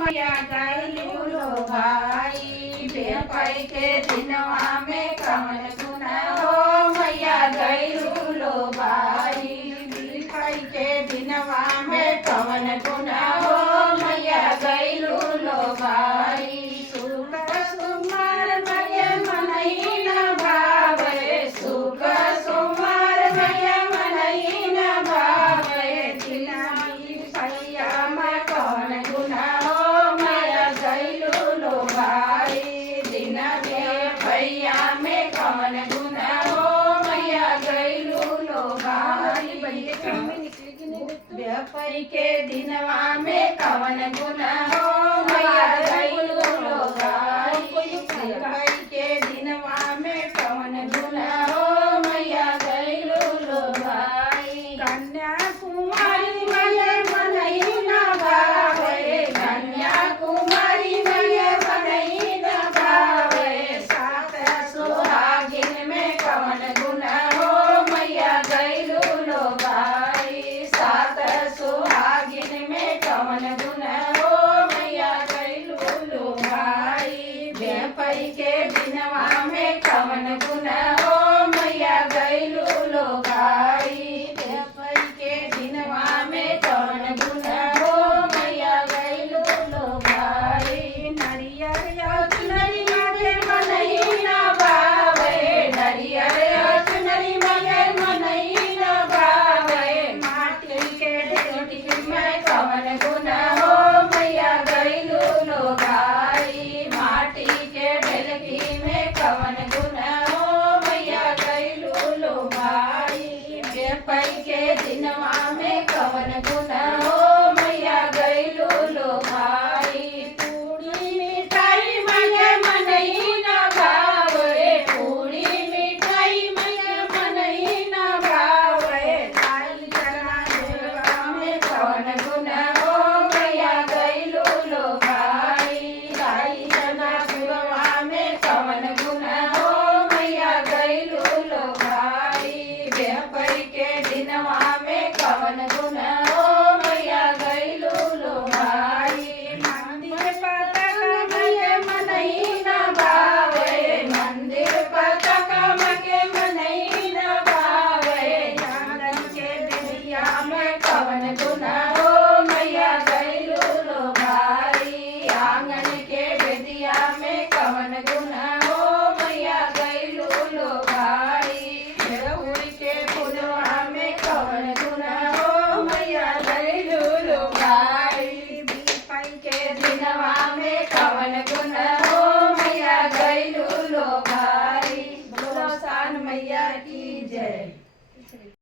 मैया गइलू लो भाई बेपाई के दिनवा में कवन गुना हो मैया गइलू लो भाई बेपाई के दिनवा में कवन गुना हो मैया गइलू लो भाई सुख सुमार मैया मनई न भावे सुख सुमार मैया मनई न भावे दिनाई भैया में कवन गुना हो मैया गइलू लो भाई दिन में भैया में कवन गुना हो मैया गइलू लो भाई व्यापारी के दिनवा में कवन गुना हो मैया गइलू लो भाई व्यापारी के दिनवा में कवन गुना हो मैया गइलू लो भाई कन्या कुमारी मैया मनई न भावे कन्या कुमारी मैया मनई न भावे सात सुहागिन में कवन गुना हो मैया गइलू लो भाई सात सुहागिन में कवन गुना हो मैया गइलू लो भाई बेपई के दिनवा में कवन गुना हो मैया गइलू लो भाई बेपई के दिनवा में कवन गुना हो मैया गइलू लो भाई नरियर चुनरी माथे मनई न भावे नरियर चुनरी माथे मनई न भावे माटी के ढेकी में कवन गुना हो मैया गइलू लो भाई माटी के ढेकी में कवन गुना हो मैया गइलू लो भाई बेपई के दिनवा में कवन गुना हो मैया गइलू लो भाई पूरी मिठाई मैया मनई न भावे पूरी मिठाई मैया मनई न भावे दाल चना देवा में कवन गुना हो मैया गइलू लो भाई दाल चना देवा में कवन गुना हो मैया गइलू लो भाई बेपई के दिनवा में कवन गुना हो मैया गइलू लो भाई मंदिर पतक मैया मनई न भावे मंदिर पतक मके मनई न भावे आंगन के बेदिया में कवन गुना हो मैया गइलू लो भाई आंगन के बेदिया में कवन गुना हो मैया गइलू लो भाई उड़ के फुलवा में कवन गुना हो मैया गइलू लो भाई बेपई के दिनवा में कवन गुना हो मैया गइलू लो भाई बोलो सान मैया की जय।